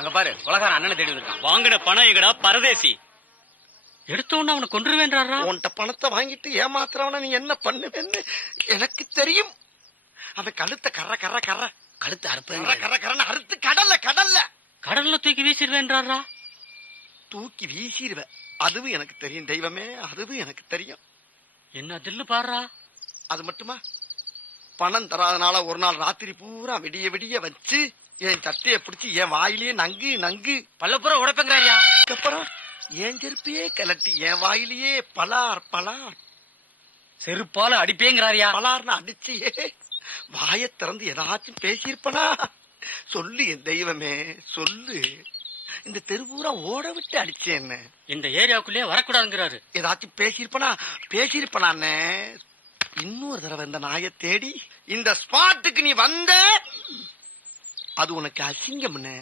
அங்க பாரு கொலகாரன் அண்ணனை தேடி இருக்கான். வாங்கின பணம் எங்கடா பரதேசி? எடுத்த உடனே அவனை கொன்றுவேன்றாரா? உன்கிட்ட பணத்தை வாங்கிட்டு ஏமாத்துறவன நீ என்ன பண்ணுவேன்னு எனக்கு தெரியும். அவன் கழுத்தை கர்ற கர்ற கர்ற கழுத்து அறுப்பேன். கர்ற கர்ற கர்றன்னு அறுத்து கடல்ல கடல்ல தூக்கி வீசிடுவேன்றாரா? தூக்கி வீசிடுவ. அதுவும் எனக்கு தெரியும் தெய்வமே, அதுவும் எனக்கு தெரியும். என்ன தில்லு பாடுறா? அது மட்டுமா, பணம் தராதனால ஒரு நாள் ராத்திரி பூரா விடிய விடிய வச்சு என் சட்டைய பிடிச்சி என் வாயிலேயே நங்கு நங்கு பல்லப்புற உடைப்பேங்கிறாரியா? அப்புறம் என் செருப்பையே கிளட்டி என் வாயிலேயே பலார் பலார் செருப்பால அடிப்பேங்கிறாரியா? பலார்னு அடிச்சியே வாயை திறந்து ஏதாச்சும் பேசியிருப்பனா? சொல்லு என் தெய்வமே சொல்லு. இந்த தெருவூரா ஓட விட்டு அடிச்சேன்னு இந்த ஏரியாவுக்குள்ளே வரக்கூடாதுங்கிறாரு. ஏதாச்சும் பேசியிருப்பனான்னு இன்னொரு தடவை இந்த நாயை தேடி இந்த ஸ்பாட்டுக்கு நீ வந்த அது உனக்கு அசிங்கம்னு